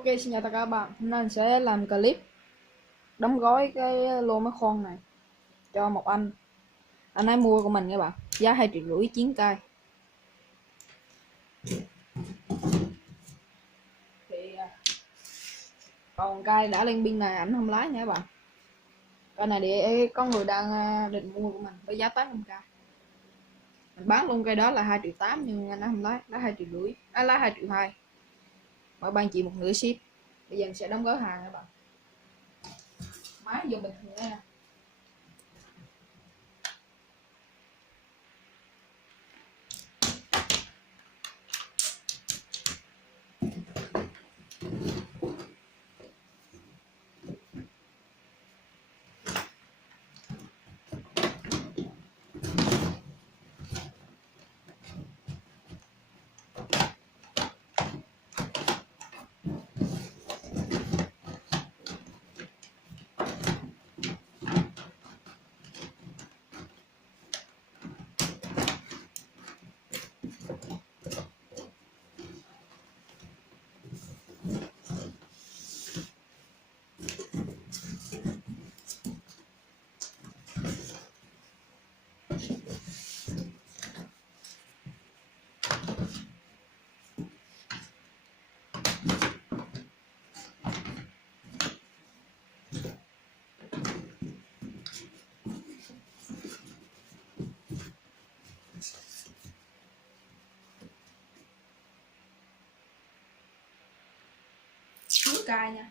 Ok, xin chào tất cả các bạn. Hôm nay mình sẽ làm clip đóng gói cái lô máy khoan này cho một anh ấy mua của mình các bạn, giá 2,5 triệu chiến cây. Thì còn cây đã lên pin này ảnh không lái nha các bạn. Cây này để có người đang định mua của mình với giá 800k. Mình bán luôn cây đó là 2,8 triệu nhưng anh ấy không lái, lái 2,5 triệu, lái 2,2 triệu. Mỗi bạn chỉ một nửa ship. Bây giờ mình sẽ đóng gói hàng các bạn. Máy dùng bình thường nha. Cuối cây nha.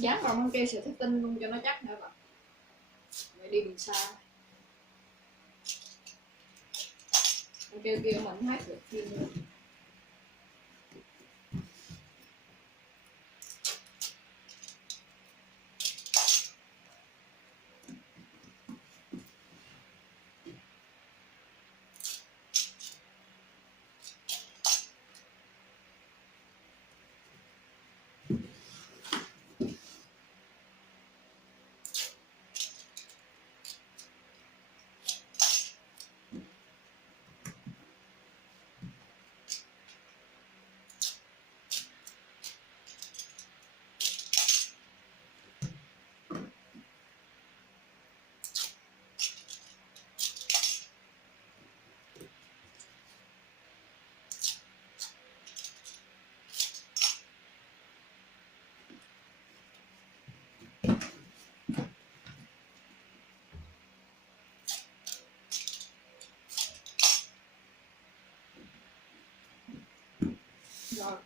dán vào băng keo sẽ thép tinh luôn cho nó chắc nữa bạn. Vậy đi đường xa băng keo kia mình hết được phim luôn. Rồi.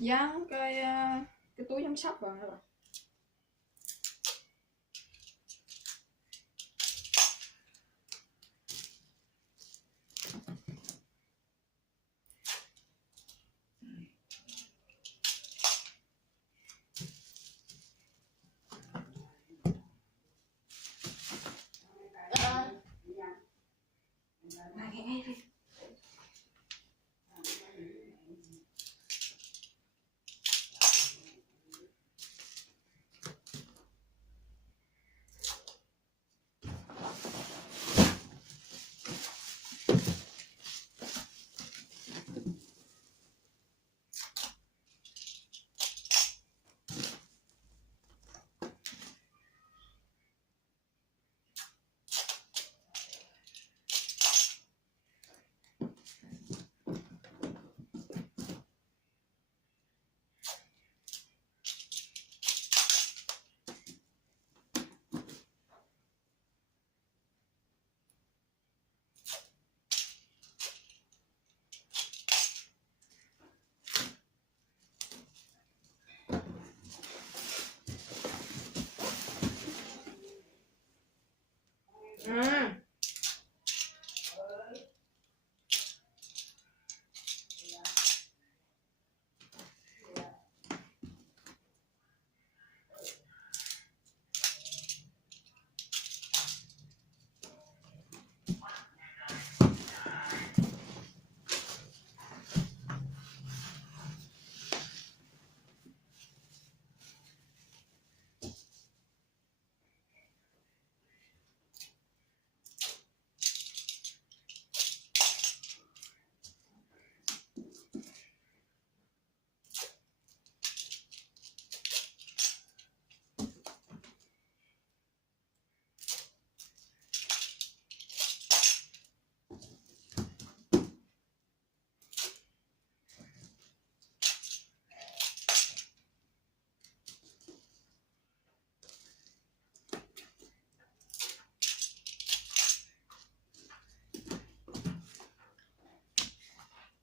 Dán cái túi giám sát vào các bạn.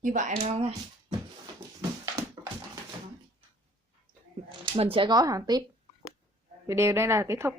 như vậy rồi nha. Mình sẽ gói hàng tiếp. Video đây là kết thúc.